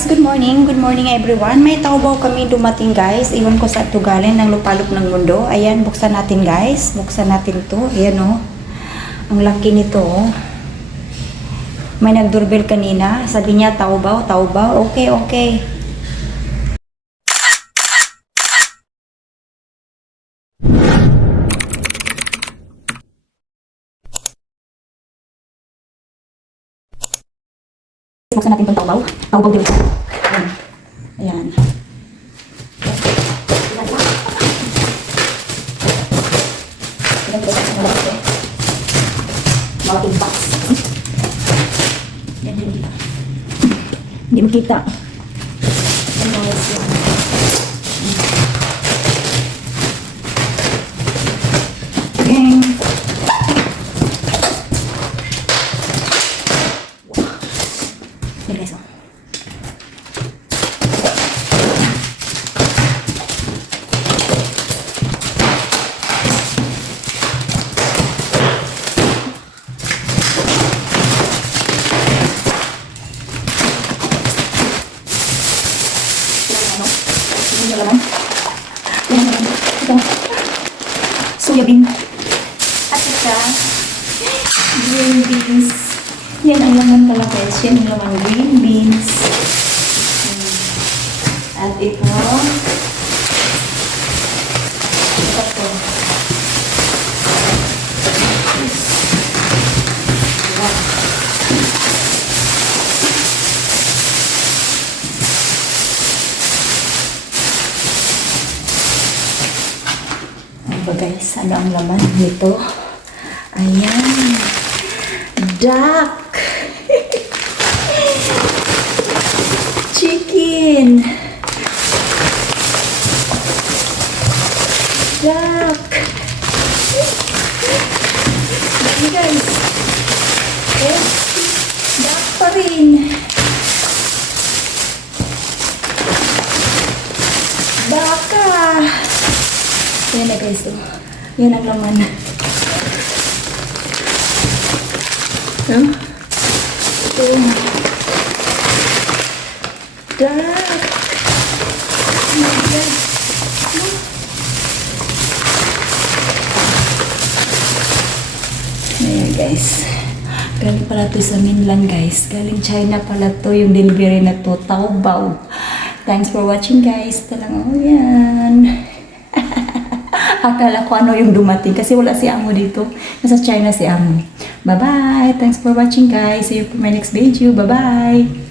guys, good morning. Good morning everyone. May taubaw kami dumating guys. Iwan ko sa tugalin ng lupalop ng mundo. Ayan, buksan natin guys. Buksan natin to. Ayan o. Ang laki nito o. May nagdoorbell kanina. Sabi niya taubaw, taubaw. Okay, okay. Buksan natin itong taubaw. Taubaw din. Ayan. Ayan. Malaking box. Yan din dito. Hindi makita. Ayan guys. Okay. Guys, oh. Ito. Soyabin. At saka green beans. Yan ang laman pala guys. Yan ang laman green beans. At ito. Ito. Ano ba guys? Ano ang laman nito? Ayan. Duck. Chicken. Duck. Ayan guys. Eh, duck pa rin. Baka. Ayan na guys. Oh. Yan ang laman. Huh? Ito. Duck. Ayan guys. Galing pala to sa mainland guys. Galing China pala to yung delivery na to. Taobao. Thanks for watching guys. Ito lang. Oh yan. Akala ko ano yung dumating kasi wala si Amo dito. Nasa China si Amo. Bye-bye. Thanks for watching guys. See you for my next video. Bye-bye.